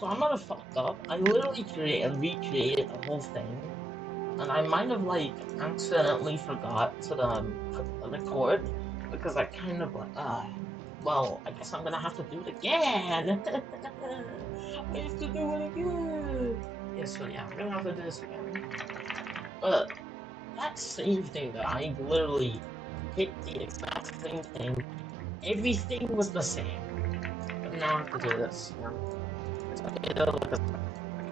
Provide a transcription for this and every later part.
So I might have fucked up. I literally recreated the whole thing, and I might have like accidentally forgot to record because I kind of like well, I guess I'm gonna have to do it again. I have to do it again. Yeah, so yeah, I'm gonna have to do this again. But that same thing that I literally hit the exact same thing. Everything was the same. But now I have to do this again. It's okay though, because I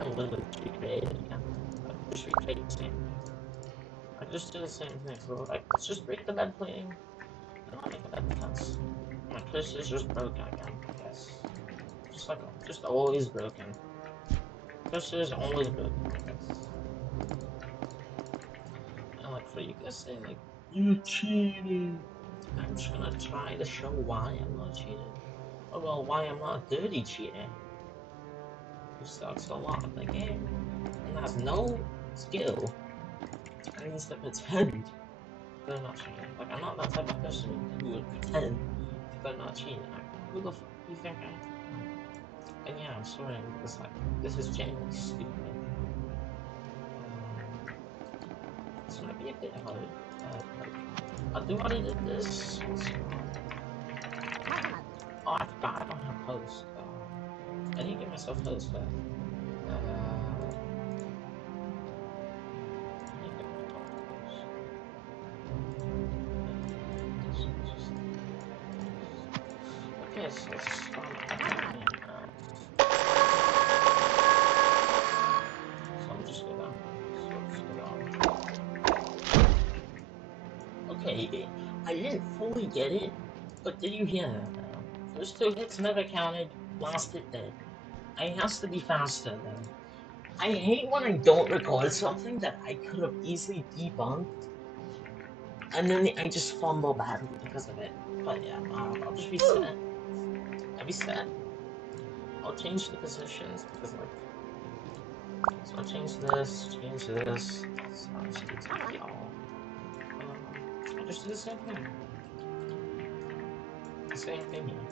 can literally just recreate it again. I can just recreate the same thing. I just do the same thing. So like, let's just break the bed plating. And I'll make a bed defense. My cursor's just broken again, I guess. Just always broken. Cursor's always broken, I guess. And like for you guys saying like, you cheated. I'm just gonna try to show why I'm not cheating. Or well, why I'm not dirty cheating. Who sucks a lot at the game and has no skill and needs to pretend they're not cheating. Like I'm not that type of person who would pretend that they're not cheating. Like who the fuck do you think I am? And yeah, I'm sorry because like this is genuinely stupid. This might be a bit hard. Like I'll do what I did this. Oh, I forgot I don't have host. I need to get myself host first. I need to get myself host. Okay, so let's start my so I'm just gonna okay, I didn't fully get it, but did you hear that though? First two hits never counted, last hit did. It has to be faster though. I hate when I don't record something that I could have easily debunked, and then I just fumble badly because of it. But yeah, I'll just reset. I reset. I'll change the positions because like, so I'll change this. That's obviously TPR. I'll just do the same thing. The same thing here.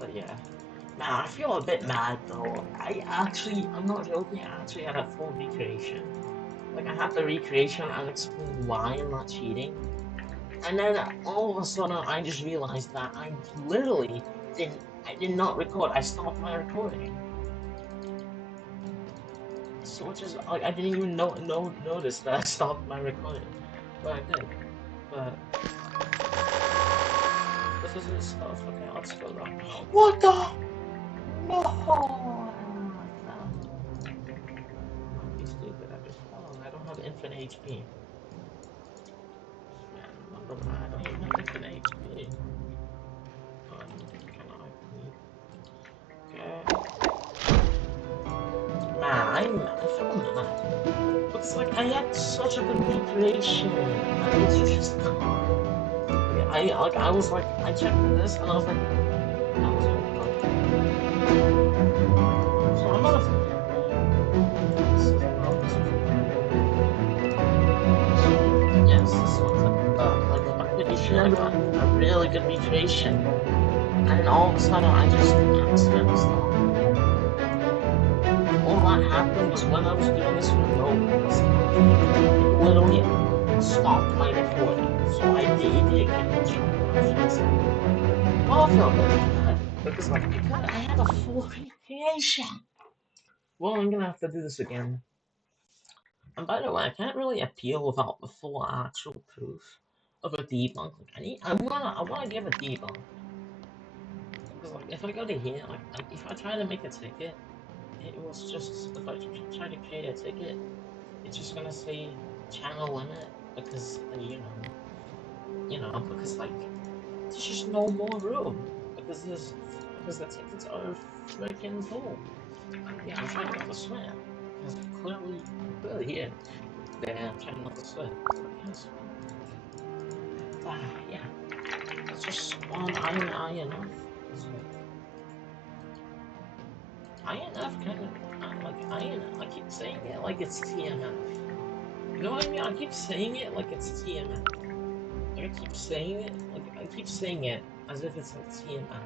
But yeah. Man, I feel a bit mad though. I'm not joking, I actually had a full recreation. Like, I had the recreation and explained why I'm not cheating. And then all of a sudden, I just realized that I literally I did not record. I stopped my recording. So which is like I didn't even notice that I stopped my recording, but I did. But this is the stuff. Okay, let's go down. What the? No! Might be stupid. I just fell. I don't have infinite HP. Man, I don't even have infinite HP. Can I please? Okay. Man, I feel mad. Looks like I had such a good recreation, and it's just. I was like, I checked this, and I was like, that was really good. So I'm gonna forget that. This is not this was yes, this was like I'm pretty sure I got a really good recreation, and then all of a sudden I just accidentally stopped. All that happened was when I was doing this remote stuff, it literally stopped my recording, so it didn't count. So I'm just well, I feel a bit bad because like I had a full recreation. Well, I'm gonna have to do this again. And by the way, I can't really appeal without the full actual proof of a debunk. Like, I wanna give a debunk because like if I go to here, if I try to make a ticket, it was just if I try to create a ticket, it's just gonna say channel limit because because like there's just no more room because the tickets are freaking full. And yeah, I'm trying not to swear because clearly here. Yeah, I'm trying not to swear. So I can't swear. Yeah. Let's just spawn INF. Because, like, INF kind of, like, INF, I keep saying it like it's TMF. You know what I mean? I keep saying it like it's TMF. Like, I keep saying it as if it's like TMF.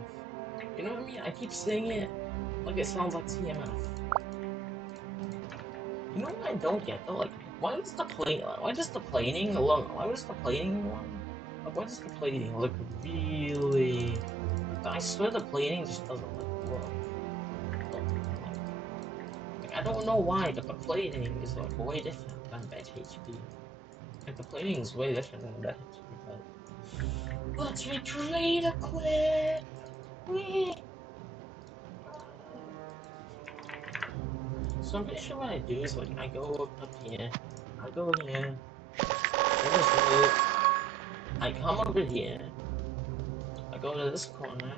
You know what I mean? I keep saying it like it sounds like TMF. You know what I don't get though? Like, why does the planing alone? Why does the planing one? Like, why does the planing look really? Like, I swear the planing just doesn't like look like I don't know why, but the plating is like way different than bed HP. Like the plating is way different than bed HP. But let's recreate a clip. Whee! So I'm pretty sure what I do is like I go up here, I go here, in this loop, I come over here, I go to this corner,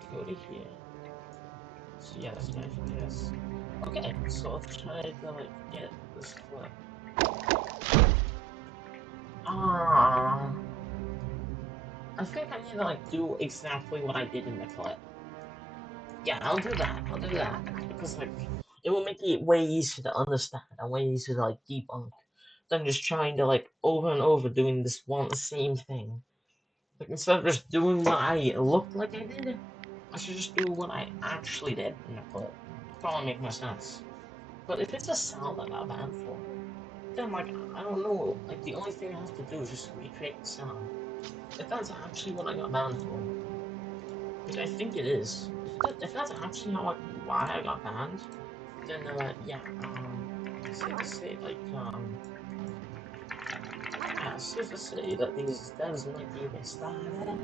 I go to here. So yeah, that's my FPS. Okay, so let's try to like get this clip. Ah, I think I need to like do exactly what I did in the clip. Yeah, I'll do that. I'll do that because like it will make it way easier to understand and way easier to like debunk than just trying to like over and over doing this one the same thing. Like instead of just doing what I looked like I did, I should just do what I actually did in the clip. Probably make more sense. But if it's a sound I got banned for, then like I don't know. Like the only thing I have to do is just recreate the sound. If that's actually what I got banned for, which I think it is. If that's actually why I got banned, then yeah, safe to say yeah, safe to say that these devs might be misguided.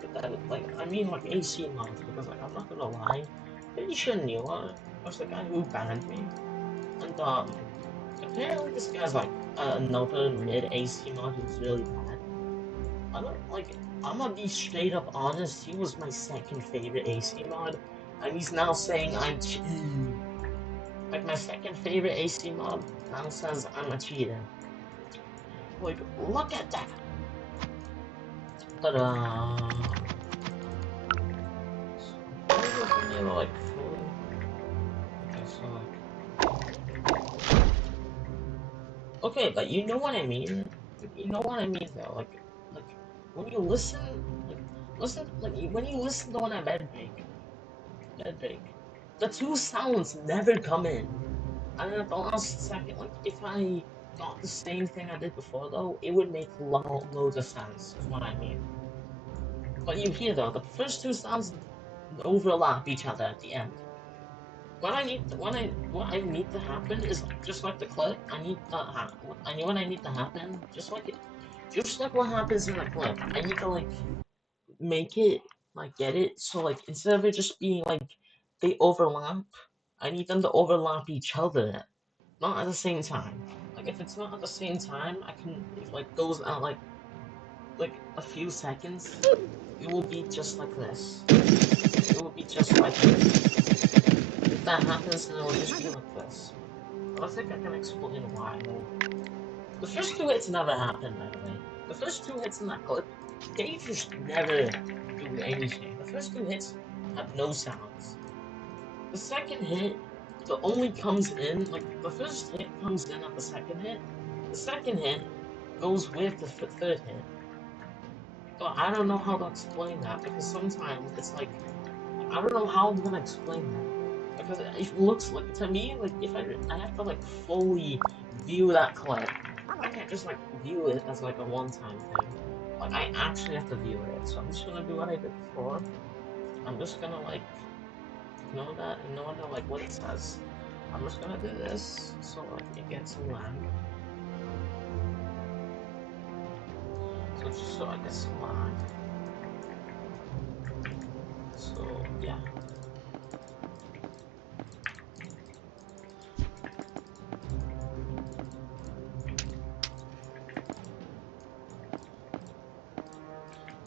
But that like I mean like AC mods because like I'm not gonna lie, pretty sure Newa was the guy who banned me, and apparently this guy's like another mid AC mod who's really bad. I don't like. I'm gonna be straight up honest. He was my second favorite AC mod, and he's now saying I'm like my second favorite AC mod now says I'm a cheater. Like, look at that. But so in order for me to like fully, okay, so like, okay, but you know what I mean. You know what I mean though. Like when you listen, like listen, like when you listen to one at bed break, the two sounds never come in. And then at the last second, like if I got the same thing I did before though, it would make loads of sense, is what I mean. But you hear though, the first two sounds overlap each other at the end. What I need to happen is just like the clip. I need I know what I need to happen. Just like what happens in the clip. I need to like make it like get it so like instead of it just being like they overlap, I need them to overlap each other, not at the same time. Like if it's not at the same time, I can if like goes out like a few seconds, it will be just like this. It will be just like if that happens, then it will just be like this. But I think I can explain why though. The first two hits never happen, by the way. The first two hits in that clip, they just never do anything. The first two hits have no sounds. The second hit, the only comes in, like, the first hit comes in at the second hit. The second hit goes with the third hit. But I don't know how to explain that because sometimes it's like I don't know how I'm gonna explain that because it looks like to me like if I have to like fully view that clip. I can't just like view it as like a one-time thing. Like I actually have to view it. So I'm just gonna do what I did before. I'm just gonna like ignore that like what it says. I'm just gonna do this so like it gets some lag. So just so I get some lag. So yeah.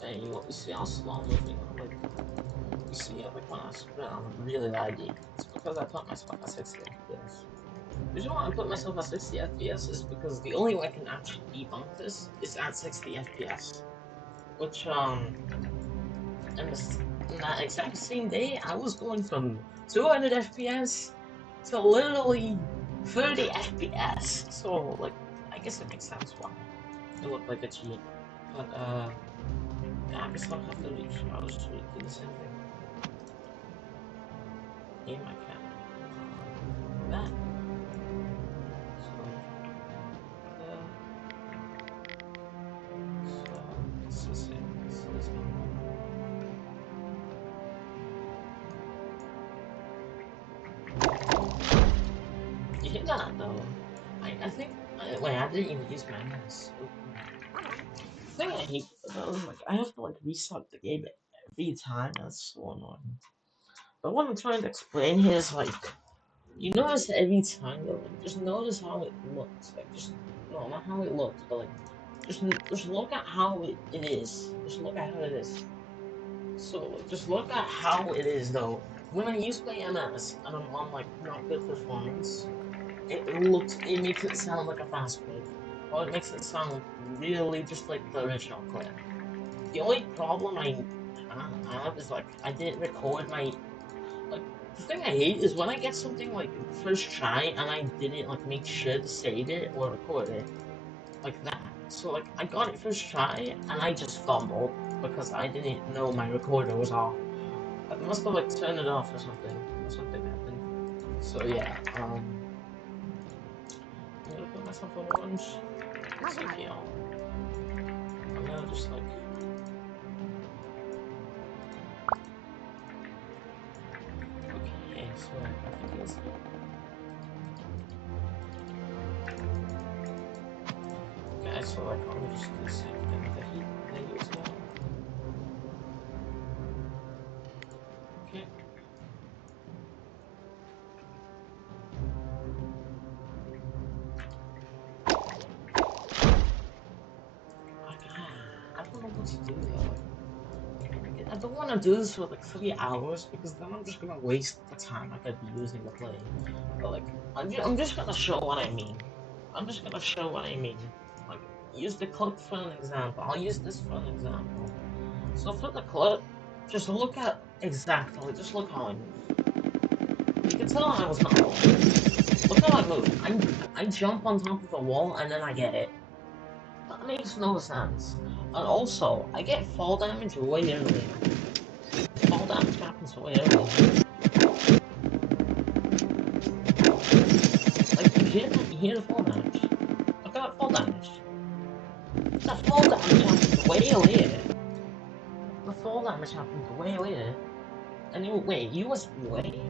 And you see how slow I'm moving. Like you see like when I sprint, I'm really laggy. It's because I put myself at 60 FPS. The reason why I put myself at 60 FPS is because the only way I can actually debunk this is at 60 FPS. Which in, in that exact same day, I was going from 200 FPS to literally 30 FPS. So like, I guess it makes sense why it looked like a cheat. But Yeah, I guess I'll have to reach. I'll just do the same thing. In my cat. That. So like that. So it's the same as this one. You hear that though? I think wait, I didn't even use my mouse. The thing I hate though is like I have to like restart the game every time. That's so annoying. But what I'm trying to explain here is like you notice every time though, like, just notice how it looks. Like just no, not how it looks, but like just look at how it is. Just look at how it is. So just look at how it is though. When I use my MS and I'm on like not good performance, it makes it sound like a fast clip. Or it makes it sound really just like the original clip. The only problem I have is like I didn't record my like the thing I hate is when I get something like first try and I didn't like make sure to save it or record it like that. So like I got it first try and I just fumbled because I didn't know my recorder was off. I must have like turned it off or something. Or something happened. So yeah, I'm gonna put myself on orange. So yeah, I'm gonna just like okay, so like I think it's okay, so like I'm gonna just do the same thing that he was doing. Okay. I don't know what to do though. I don't want to do this for like 3 hours because then I'm just gonna waste the time I could be using to play. But like, I'm just gonna show what I mean. I'm just gonna show what I mean. Like, use the clip for an example. I'll use this for an example. So for the clip, just look at exactly. Just look how I move. You can tell I was not wrong. Look how I move. I jump on top of the wall and then I get it. That makes no sense. And also, I get fall damage way earlier. Fall damage happens way earlier. Like, you hear the fall damage. Look at that fall damage. That fall damage happens way later. The fall damage happens way later. And you, wait, US way?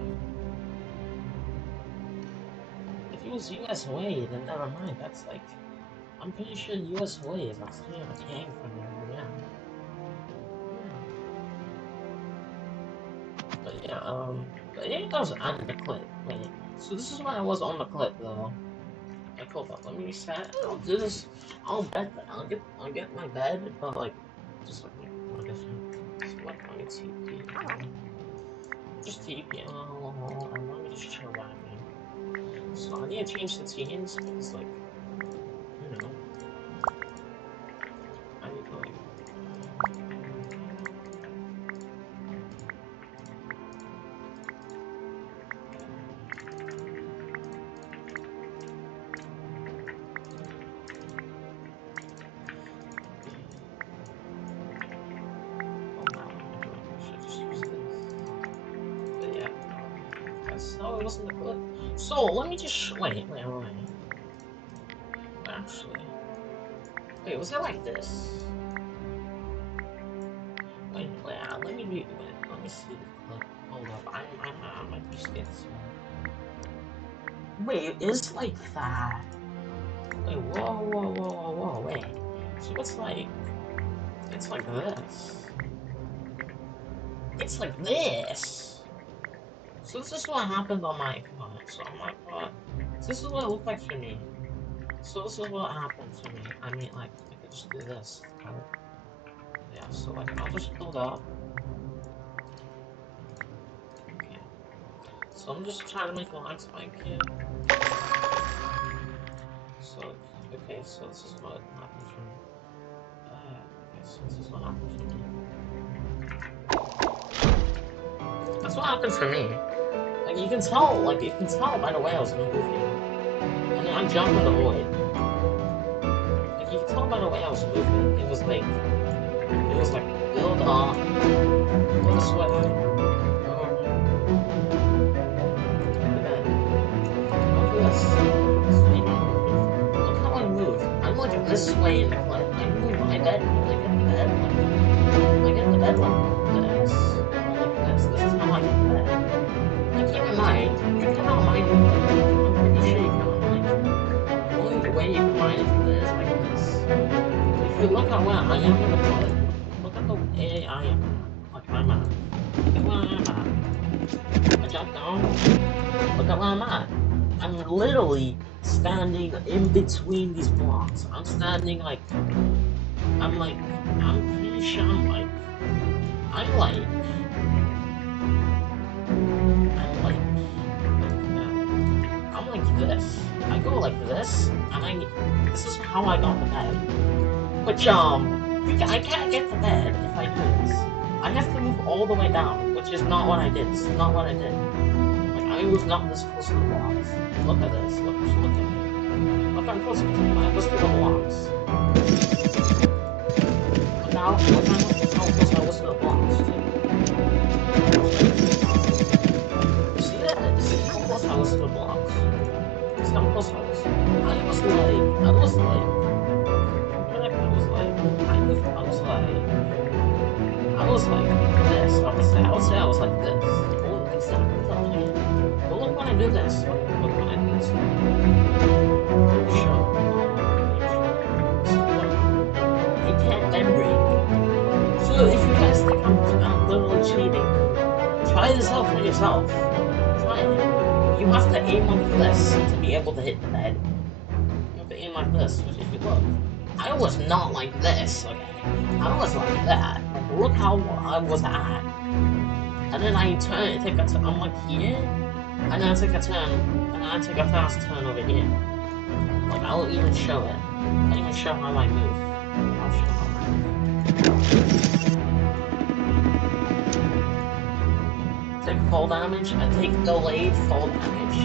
If it was US way, then never mind. That's like, I'm pretty sure US way is actually on a tank for me, but yeah. But yeah, that was out of the clip. Wait, so this is when I was on the clip though. Like, hold on, let me reset. I'll do this. I'll get my bed, but like, just like more different. So like, let me TP. Just TP and let me just show what I mean. So I need to change the teams because like, you know, I need to like. Oh no, I should just use this. But yeah, that's how it was in the clip. So let me just wait. Actually, wait, was it like this? Let me redo it. Let me see the clip. Hold up, I might just get some. Wait, it is like that. Wait, wait. So it's like this. It's like this. So this is what happened on my part. So on my part, so this is what it looked like for me. So this is what happened for me. I mean, like, I could just do this. Yeah, so like, I'll just build up. Okay. So I'm just trying to make a lag spike here. So, okay, so this is what happened for me. Okay, so this is what happened for me. That's what happened for me. Like, you can tell by the way I was moving. And then I jumped in the void. Like, you can tell by the way I was moving. It was like, It was like, build up, go this way, go to bed, go for this, go this way, move. Look how I move. I'm like this way in the clip. I move my bed, I get the bed, like, I get the bed like this. Or like this. This is how I get the bed. And keep in mind, you cannot mine with like, I'm pretty sure you cannot mine from it. The only way you can mine it from it is like this. If you look at where I am in the clip, look at the area I am at. Like I'm at. Look at where I am at. I jump down. Look at where I'm at. I'm literally standing in between these blocks. I'm standing like, I'm pretty sure I'm like, I'm like this. I go like this, and this is how I got the bed. Which, I can't get the bed if I do this. I have to move all the way down, which is not what I did. This is not what I did. Like, I was not this close to the blocks. Look at this. Look at me. Look how close I was to the blocks. Look how close I was to the blocks, too. You see that? You see how close I was to the blocks? See how close I was? I was like, this. I would say I was like this. Well, exactly what I'm doing. But look when I do this. Look when I do this. Let me show. You can't bend break. So if you guys think I'm literally cheating, then try this out for yourself. Try it. You have to aim like this to be able to hit the bed. You have to aim like this, which if you look, I was not like this, okay? I was like that. Like, look how I was at. And then I turn, I'm like here, and then I take a turn, and then I take a fast turn over here. Like, I'll even show it. I'll even show how I move. I'll show how I move. Take fall damage, I take delayed fall damage.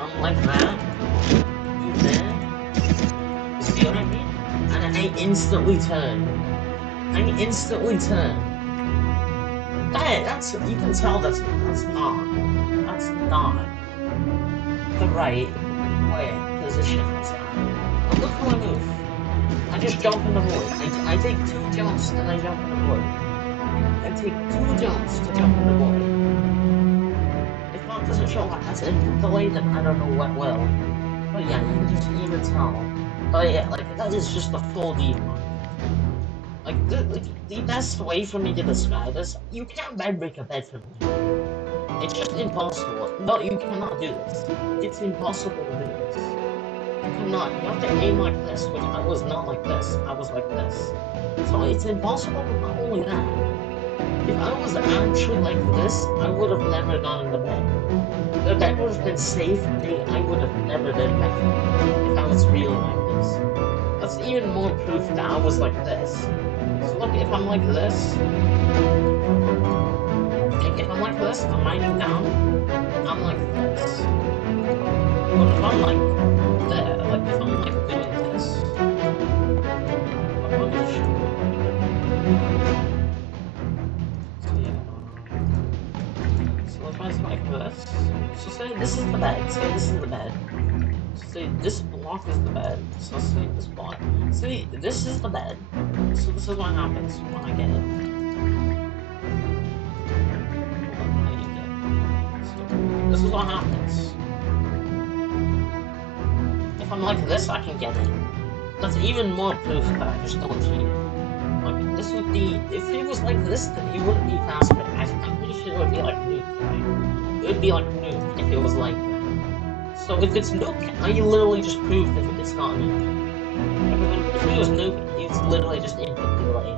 I'm like that. Do that. You see what I mean? And I instantly turn. You can tell that's not the right position it's at. But look how I move. I just jump in the void. I take 2 jumps and I jump in the void. I take 2 jumps to jump in the void. If that doesn't show that that's a delay, then I don't know what will. But yeah, you can just even tell. But yeah, like, that is just the full default. Like, the best way for me to describe this, you can't bed break a bed from here. It's just impossible. No, you cannot do this. It's impossible to do this. You cannot. You have to aim like this, which I was not like this. I was like this. So it's impossible, but not only that. If I was actually like this, I would have never gone in the bed. The bed would have been safe, and I would have never been back if I was really like this. That's even more proof that I was like this. So look, if I'm like this, I'm mining down, I'm like this. But if I'm like there, like if I'm like doing this, let me just show you. So yeah, so if I was like this, so say this is the bed, say this is the bed. Say this block is the bed, so say this block. See, this is the bed, so this is what happens when I get it. This is what happens. If I'm like this, I can get it. That's even more proof that I just don't cheat. Like, this would be... If it was like this, then it wouldn't be faster. I'm pretty sure it would be like nuke, right? It would be like nuke if it was like that. So if it's nuke, I literally just proved if it's not nuke. If it was nuke, it's literally just input delay.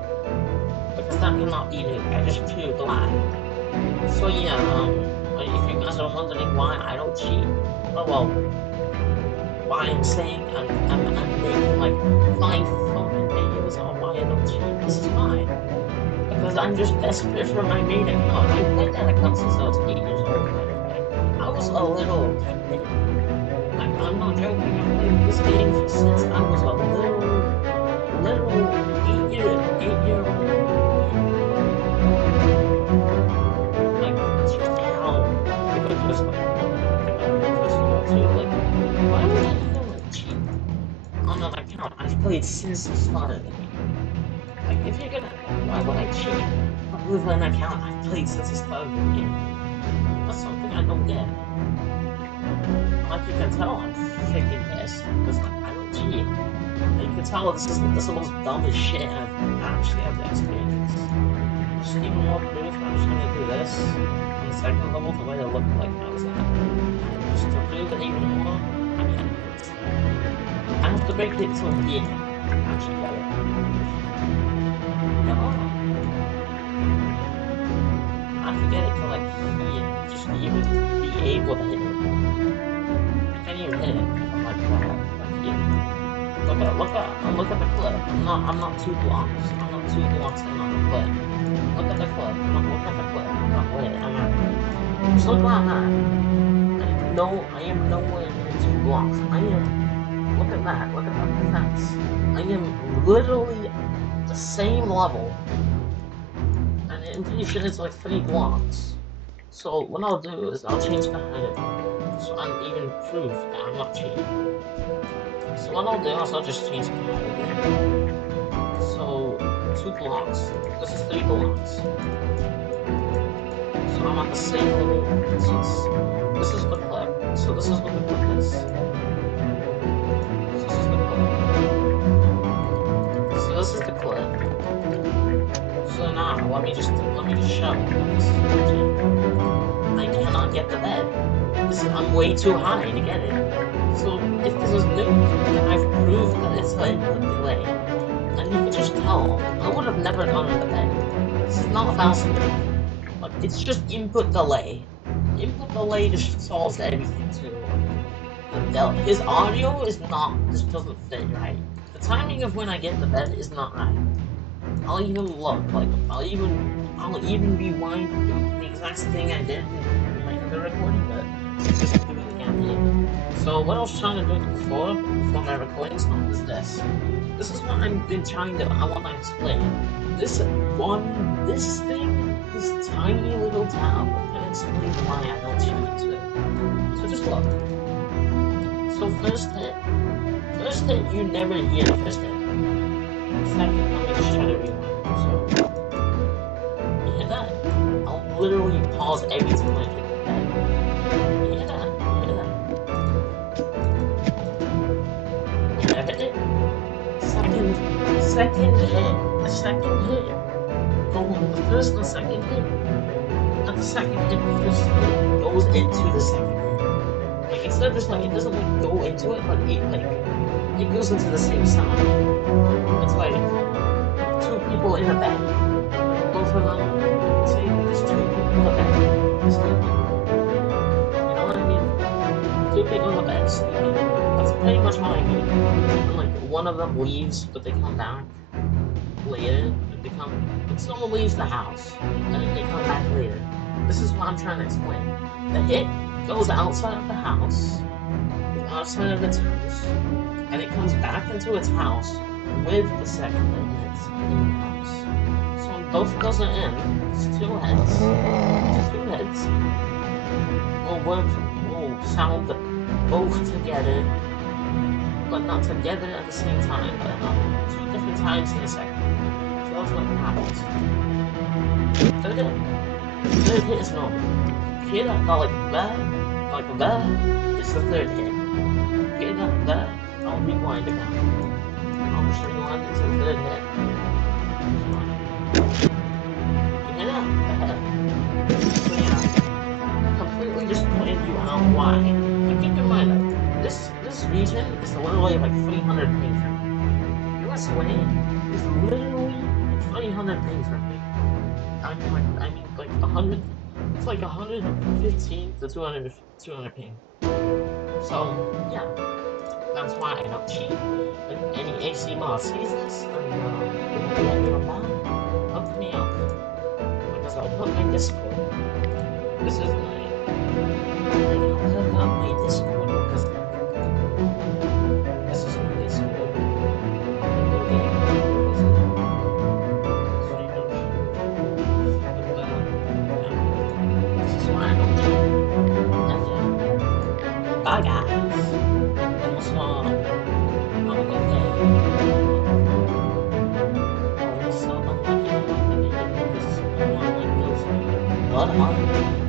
Because that cannot be nuke. I just proved why. So yeah, if you guys are wondering why I don't cheat, well, why I'm saying I'm making like 5 fucking videos on why I don't cheat, this is why. Because I'm just desperate for my main account. I played that account since I was 8 years old, by the way. I was a little kid. Like, I'm not joking, I played this game since I was a little played since the start of the game. Like, if you're gonna, why would I cheat with an account I've played since the start of the game? That's something I don't get. Like you can tell, I'm freaking pissed because like I don't cheat. You can tell this is the most dumbest shit I've actually ever experienced. Just even more proof. I'm just gonna do this on the second level the way it looked like I was at. Just to prove it even more. I can't do this. I have to break it till here. Actually get it. No. I have to get it to like here. Just to even be able to hit it. I can't even hit it from like that. Like here. Look at the clip. I'm not 2 blocks. I'm not 2 blocks in on the clip. Look at the clip. Look at the clip. Oh, wait, I'm at. Just look where I'm at. I am nowhere near 2 blocks. I am. Look at that. Look at that fence. I am literally the same level, and I'm pretty sure it's like 3 blocks. So what I'll do is I'll change the height of it, so I'm even proof that I'm not cheating. So what I'll do is I'll just change the height again. So 2 blocks. This is 3 blocks. So I'm at the same level. This is the clip. So this is what the clip is. So this is the clip. So this is the clip. So now let me just show this. I cannot get the bed. I'm way too high to get it. So if this is new, then I've proved that it's an input delay. And you can just tell. I would have never gone with the bed. This is not a false move. Like, it's just input delay. Input delay just solves everything too. His audio is not, just doesn't fit right. The timing of when I get the bed is not right. I'll even look, like, I'll even rewind and do the exact thing I did in my other recording, but just do it again here. So what I was trying to do before my recording stopped is this. This is what I've been trying to, I want to explain. This thing, this tiny little tab can explain why I don't cheat too. So just look. So first hit, you never hear the first hit. Second, let me just try to rewind. So, you hear that? I'll literally pause every time I hit the bed. You hear that? You hear that? You never hit it? Second hit. The second hit. The first and the second hit. Not the second hit, the first hit goes into the second hit. Like, instead of just like, it doesn't like go into it, but it goes into the same sound. It's like 2 people in a bed. Both of them say there's 2 people in a bed sleeping. You know what I mean? 2 people in a bed sleeping. That's pretty much what I mean. And like one of them leaves, but they come back later. But someone leaves the house, and then they come back later. This is what I'm trying to explain. The hit goes outside of the house, outside of its house, and it comes back into its house with the second hit in the house. So when both of those are in, it's 2 heads. It's 2 heads. Will sound both together, but not together at the same time, but 2 different times in a second. So that's what happens. Third hit is normal. Hear that? Like that? It's the third hit. Hear that? I'll rewind again. I'll just rewind it to the third hit. You hear that? So yeah, completely just pointed you out why. But keep in mind that this region is literally like 300 ping from me. US Wayne is literally like 300 ping from me. I mean like 100. It's like 115 to 200 ping. So yeah, that's why I don't cheat. If any AC mod sees this and let me on hook me up, because I'll put my Discord. This is I'll hook up my Discord because this is my Discord. This is why I don't cheat. And bye guys. And also, have a good day. lot of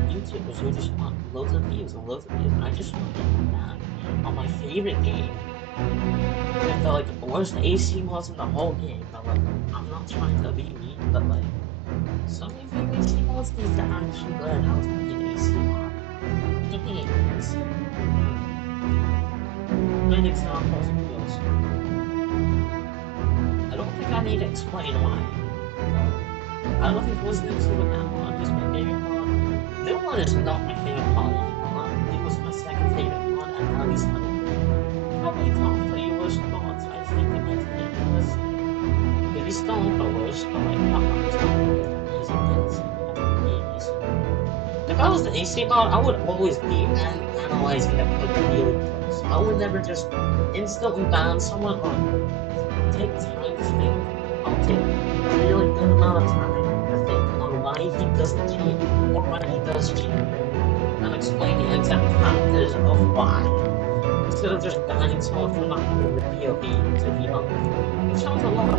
YouTubers who just want loads of views and loads of views. I just want to get them banned on my favorite game with the like worst AC mods in the whole game. But like, I'm not trying to be mean, but like, some of these AC mods, these are actually learn how to be an AC mod. Games. Good examples of those. I don't think I need to explain why. I don't think Resident Evil that mod is my favorite mod. New One is not my favorite mod anymore. It was my second favorite mod, and now he's my probably top 3 worst mods, I think, in my opinion, because he's still not the worst, but like, I'm not telling you that he's amazing. I think being AC mod. If I was the AC mod, I would always be analyzing it like really close. I would never just instantly ban someone or take time to think. I'll take a really good amount of time to think on why he doesn't cheat or why he does cheat and explain the in-depth factors of why. Instead of just banning someone for not having the POV to debunk, which sounds a lot